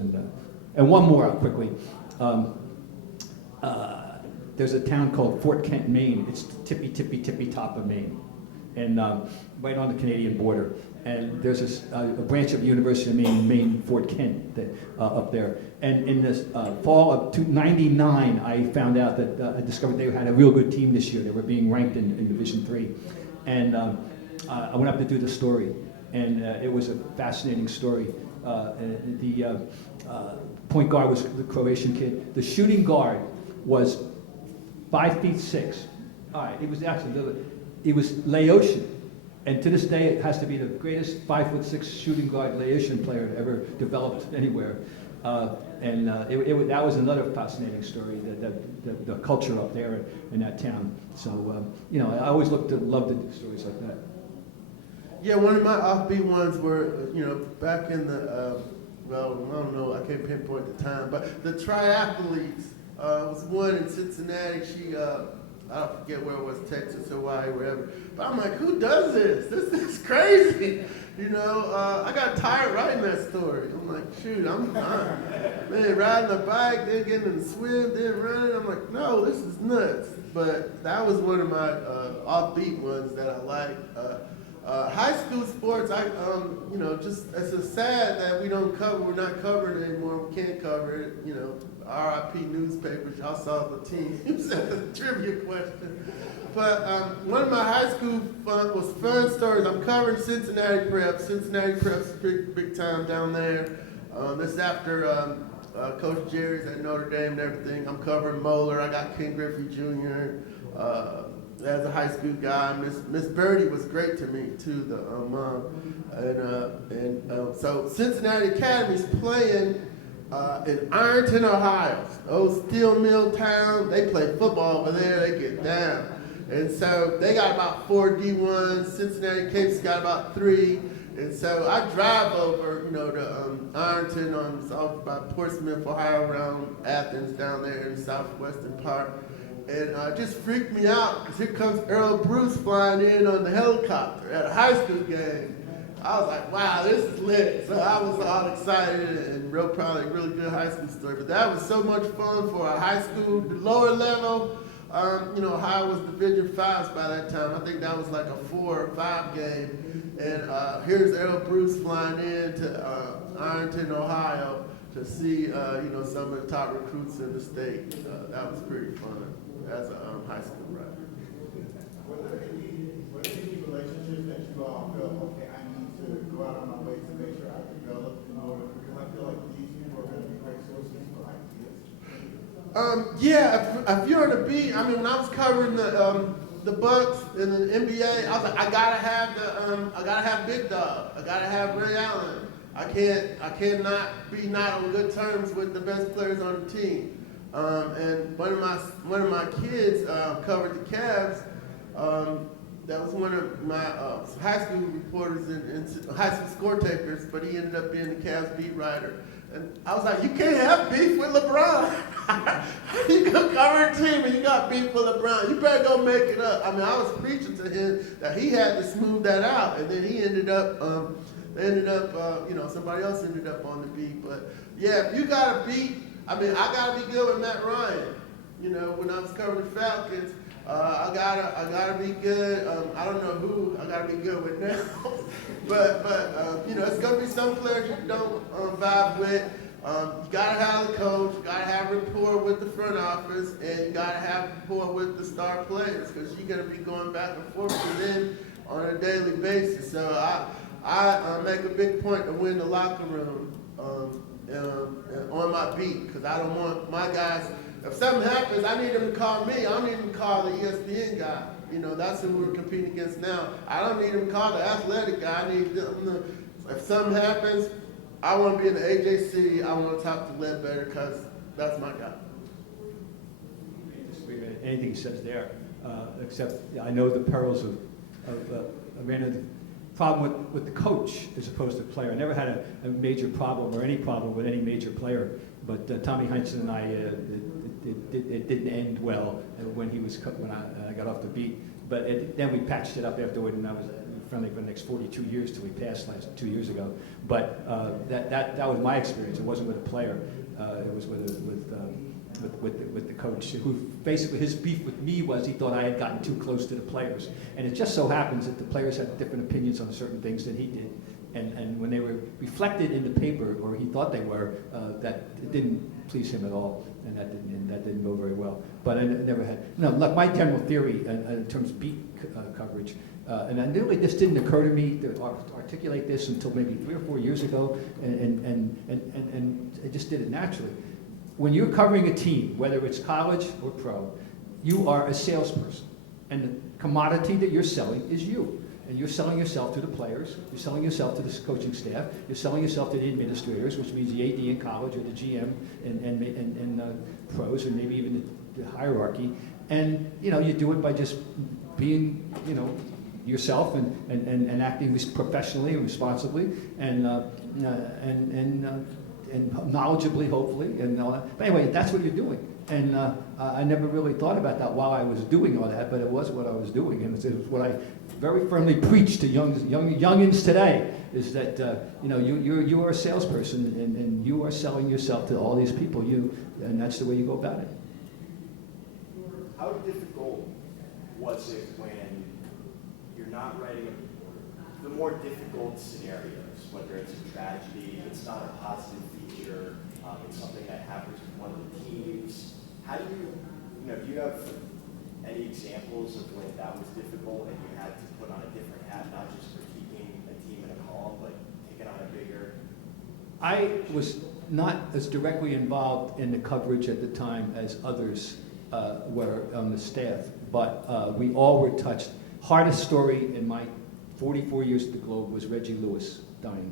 And one more quickly. There's a town called Fort Kent, Maine. It's tippy top of Maine, and right on the Canadian border. And there's a branch of the University of Maine, Fort Kent, up there. And in this fall of '99, I found out that I discovered they had a real good team this year. They were being ranked in Division III, and I went up to do the story, and it was a fascinating story. The point guard was the Croatian kid. The shooting guard was 5'6". All right, he was Laotian, and to this day it has to be the greatest 5'6" shooting guard Laotian player ever developed anywhere. That was another fascinating story. The culture up there in that town. So I always loved to do stories like that. Yeah, one of my offbeat ones were, back in the, I don't know, I can't pinpoint the time, but the triathletes was one in Cincinnati. She, I forget where it was, Texas, Hawaii, wherever. But I'm like, who does this? This is crazy. I got tired writing that story. I'm like, shoot, I'm man, riding a bike, then getting in the swim, then running. I'm like, no, this is nuts. But that was one of my offbeat ones that I liked. High school sports, just it's sad that we're not covering it anymore. We can't cover it. RIP newspapers. Y'all saw the teams. Trivia question. But one of my high school fun stories. I'm covering Cincinnati Prep. Cincinnati Prep's big time down there. This is after Coach Jerry's at Notre Dame and everything. I'm covering Moeller. I got Ken Griffey Jr. As a high school guy. Miss Birdie was great to me too. The mom. So Cincinnati Academy's playing in Ironton, Ohio. Old steel mill town. They play football over there. They get down. And so they got about 4 D1s. Cincinnati Capes got about 3. And so I drive over, to Ironton off by Portsmouth, Ohio, around Athens down there in the southwestern part. And it just freaked me out because here comes Earl Bruce flying in on the helicopter at a high school game. I was like, wow, this is lit. So I was all excited and probably a really good high school story. But that was so much fun for a high school, the lower level. Ohio was Division 5s by that time. I think that was like a 4 or 5 game. And here's Earl Bruce flying in to Ironton, Ohio to see, some of the top recruits in the state. That was pretty fun as a high school rider. Were there any relationships that you all felt, okay, I need to go out on my way to make sure I develop in order, because I feel like these people are going to be great sources for ideas? If you're on the beat, when I was covering the Bucks and the NBA, I was like, I gotta have Big Dog. I gotta have Ray Allen. I cannot be not on good terms with the best players on the team. And one of my kids covered the Cavs. That was one of my high school reporters and high school score takers, but he ended up being the Cavs beat writer. And I was like, you can't have beef with LeBron. You go cover a team and you got beef with LeBron. You better go make it up. I was preaching to him that he had to smooth that out, and then he ended up. Somebody else ended up on the beat. But yeah, if you got a beat, I gotta be good with Matt Ryan. When I was covering the Falcons, I gotta be good. I don't know who I gotta be good with now, but it's gonna be some players you don't vibe with. You gotta have the coach, you gotta have rapport with the front office, and you gotta have rapport with the star players because you're gonna be going back and forth with them on a daily basis. So I make a big point to win the locker room on my beat because I don't want my guys. If something happens, I need them to call me. I don't need them to call the ESPN guy. That's who we're competing against now. I don't need them to call the athletic guy. I need them to, if something happens, I want to be in the AJC. I want to talk to Ledbetter because that's my guy. Disagree with anything he says there, except I know the perils of the problem with the coach as opposed to the player. I never had a major problem or any problem with any major player, but Tommy Heinsohn and I, it didn't end well when I got off the beat. But then we patched it up afterward, and I was friendly for the next 42 years till we passed 2 years ago. But that was my experience. It wasn't with a player. It was with the coach, who basically his beef with me was he thought I had gotten too close to the players. And it just so happens that the players had different opinions on certain things than he did. And when they were reflected in the paper, or he thought they were, that didn't please him at all, and that didn't go very well. But I never had. Look, my general theory in terms of beat coverage, and really this didn't occur to me to articulate this until maybe 3 or 4 years ago, and I just did it naturally. When you're covering a team, whether it's college or pro, you are a salesperson, and the commodity that you're selling is you. And you're selling yourself to the players, you're selling yourself to the coaching staff, you're selling yourself to the administrators, which means the AD in college or the GM and pros, or maybe even the hierarchy. And you do it by just being yourself and acting professionally and responsibly and knowledgeably, hopefully, and all that. But anyway, that's what you're doing. And I never really thought about that while I was doing all that, but it was what I was doing, and it was what I very firmly preach to youngins today, is that you are a salesperson, and you are selling yourself to all these people, and that's the way you go about it. How difficult was it when you're not writing more difficult scenarios, whether it's a tragedy, it's not a positive feature, it's something that happens with one of the teams. How do do you have any examples of when that was difficult and you had to put on a different hat, not just critiquing a team in a column, but taking on a bigger? I was not as directly involved in the coverage at the time as others were on the staff, but we all were touched. Hardest story in my 44 years at the Globe was Reggie Lewis dying,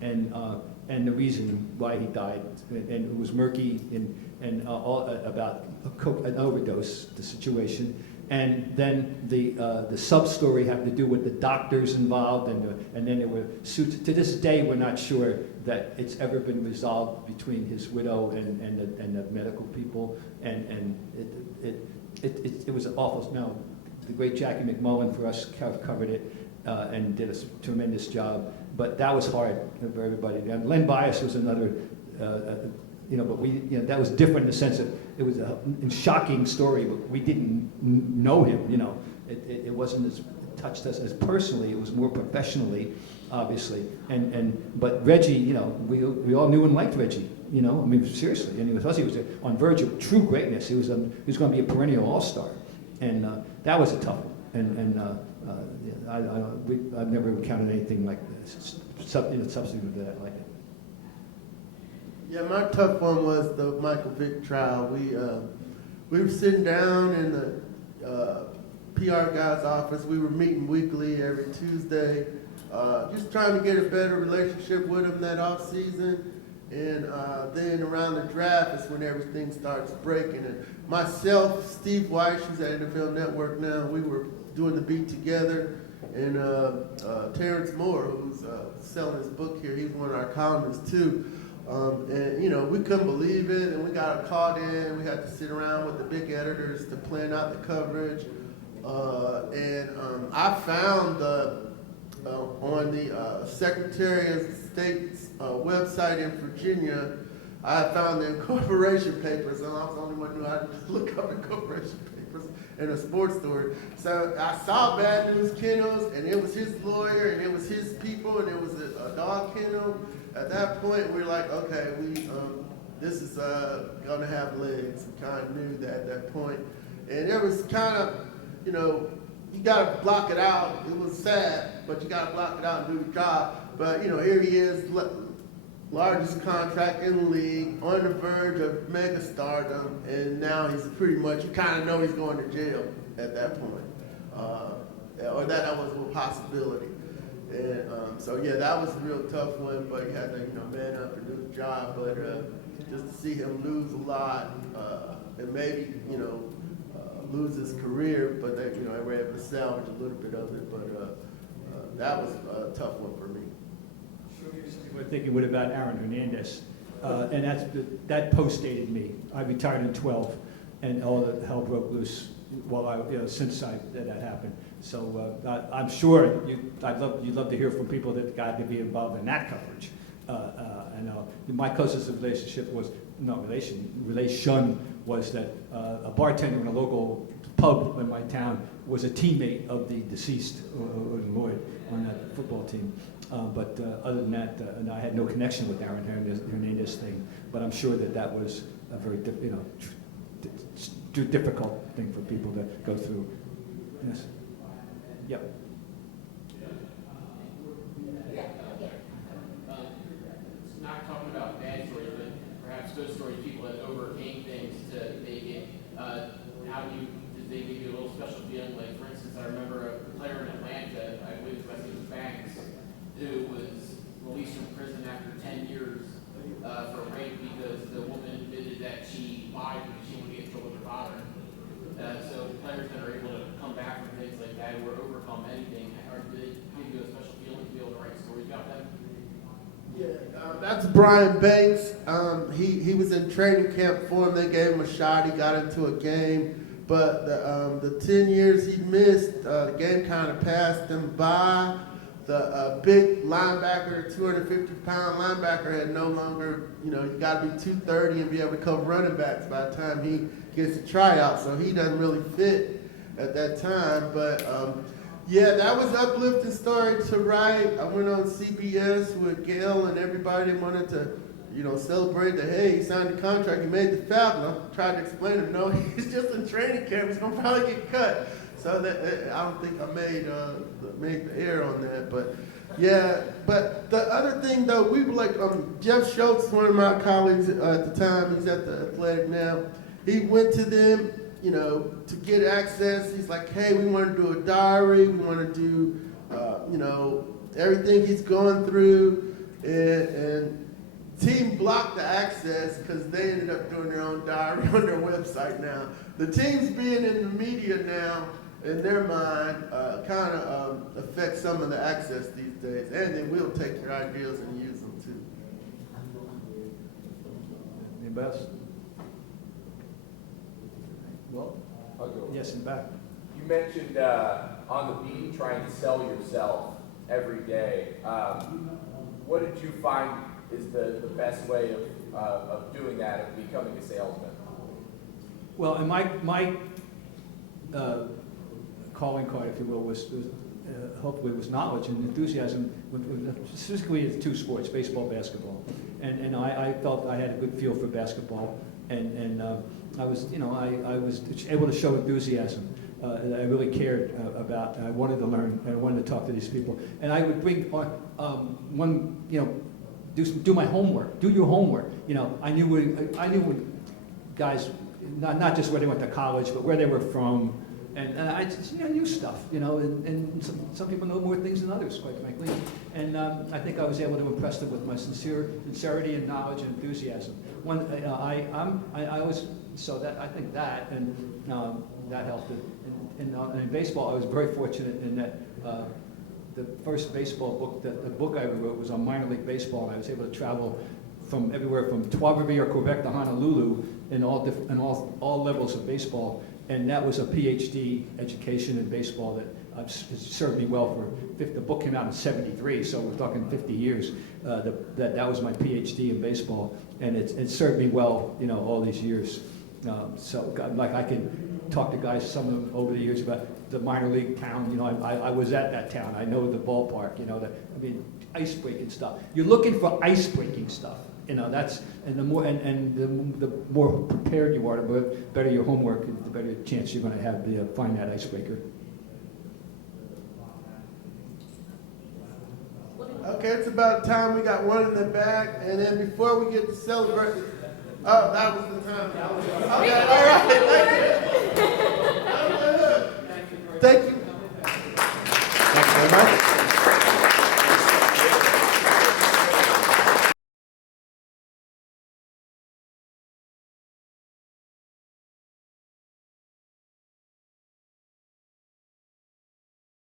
and the reason why he died, and it was murky and all about an overdose, the situation. And then the sub-story had to do with the doctors involved, and then there were suits. To this day, we're not sure that it's ever been resolved between his widow and the medical people, and it was awful. Now, the great Jackie McMullen for us covered it and did a tremendous job, but that was hard for everybody. And Len Bias was another. But that was different in the sense that it was a shocking story, but we didn't know him. It wasn't as touched us as personally. It was more professionally, obviously. But Reggie, we all knew and liked Reggie. Seriously, and he was on verge of true greatness. He was going to be a perennial all-star, and that was a tough one. I've never encountered anything like this, substantive to that like it. Yeah, my tough one was the Michael Vick trial. We were sitting down in the PR guy's office. We were meeting weekly every Tuesday, just trying to get a better relationship with him that off season. And then around the draft is when everything starts breaking. And myself, Steve Weiss, who's at NFL Network now, we were doing the beat together. And Terrence Moore, who's selling his book here, he's one of our columnists too. We couldn't believe it, and we got called in. We had to sit around with the big editors to plan out the coverage. I found on the Secretary of State's website in Virginia, I found the incorporation papers, and I was the only one who knew how to look up incorporation papers in a sports story. So I saw Bad News Kennels, and it was his lawyer, and it was his people, and it was a dog kennel. At that point, we were like, okay, this is gonna have legs. We kind of knew that at that point. And it was kind of, you gotta block it out. It was sad, but you gotta block it out and do the job. But here he is, largest contract in the league, on the verge of mega stardom, and now he's pretty much, you kind of know he's going to jail at that point. Or that was a possibility. And that was a real tough one, but you had to, man up and do the job. But just to see him lose a lot, and maybe, lose his career, but they were able to salvage a little bit of it. But that was a tough one for me. We're thinking, what about Aaron Hernandez? And that postdated me. I retired in 12, and all the hell broke loose since that happened. So I'm sure you'd love to hear from people that got to be involved in that coverage. My closest relationship was relation was that a bartender in a local pub in my town was a teammate of the deceased Lloyd on that football team. But other than that, I had no connection with Aaron Hernandez thing. But I'm sure that was a very difficult thing for people to go through. Yes. Yep. Not talking about bad stories, but perhaps good stories, people that overcame things to make it. Did they give you a little special feeling? Like, for instance, I remember a player in Atlanta, I believe it was Banks, who was released from prison after 10 years for rape because the woman admitted that she lied because she wanted to get in trouble with her father. So players that are able to come back from things like that or overcome anything, do they give you a special feeling to be able to write stories about them? Yeah, that's Brian Banks. He was in training camp for him. They gave him a shot. He got into a game. But the 10 years he missed, the game kind of passed him by. The big linebacker, 250-pound linebacker, had no longer, you got to be 230 and be able to cover running backs by the time he gets a tryout. So he doesn't really fit at that time. But Yeah, that was uplifting story to write. I went on CBS with Gail and everybody wanted to, celebrate that, hey, he signed the contract, he made the Falcon. I tried to explain to him, no, he's just in training camp, he's gonna probably get cut. So that I don't think I made the error on that, but yeah. But the other thing though, we were like, Jeff Schultz, one of my colleagues at the time, he's at the Athletic now. He went to them, to get access. He's like, hey, we want to do a diary, we want to do, everything he's going through, and team blocked the access because they ended up doing their own diary on their website now. The teams being in the media now, in their mind, kind of affects some of the access these days, and they will take your ideas and use them too. Anybody else? Well, I'll go. yes, in the back. You mentioned on the beat trying to sell yourself every day. What did you find is the best way of doing that, of becoming a salesman? Well, and my calling card, if you will, was hopefully was knowledge and enthusiasm, specifically the two sports, baseball, basketball. And I felt I had a good feel for basketball, and I was able to show enthusiasm. That I really cared about. I wanted to learn. I wanted to talk to these people, and I would bring do my homework. Do your homework. I knew when guys, not just where they went to college, but where they were from, and I just knew stuff. And some people know more things than others, quite frankly. And I think I was able to impress them with my sincerity and knowledge and enthusiasm. I think that and that helped. In baseball, I was very fortunate in that the first baseball book, the book I ever wrote was on minor league baseball, and I was able to travel from everywhere from Trois-Rivières, Quebec to Honolulu in all levels of baseball, and that was a PhD education in baseball that served me well for. The book came out in '73, so we're talking 50 years. That was my PhD in baseball, and it served me well, all these years. So like I can talk to guys, some of them over the years, about the minor league town. I was at that town. I know the ballpark. Ice breaking stuff. You're looking for ice breaking stuff. That's the more prepared you are, the better your homework, and the better chance you're going to have to find that icebreaker. Okay, it's about time. We got one in the back, and then before we get to celebrate, oh, that was the time. Okay, all right, thank you. Thank you. Thank you very much.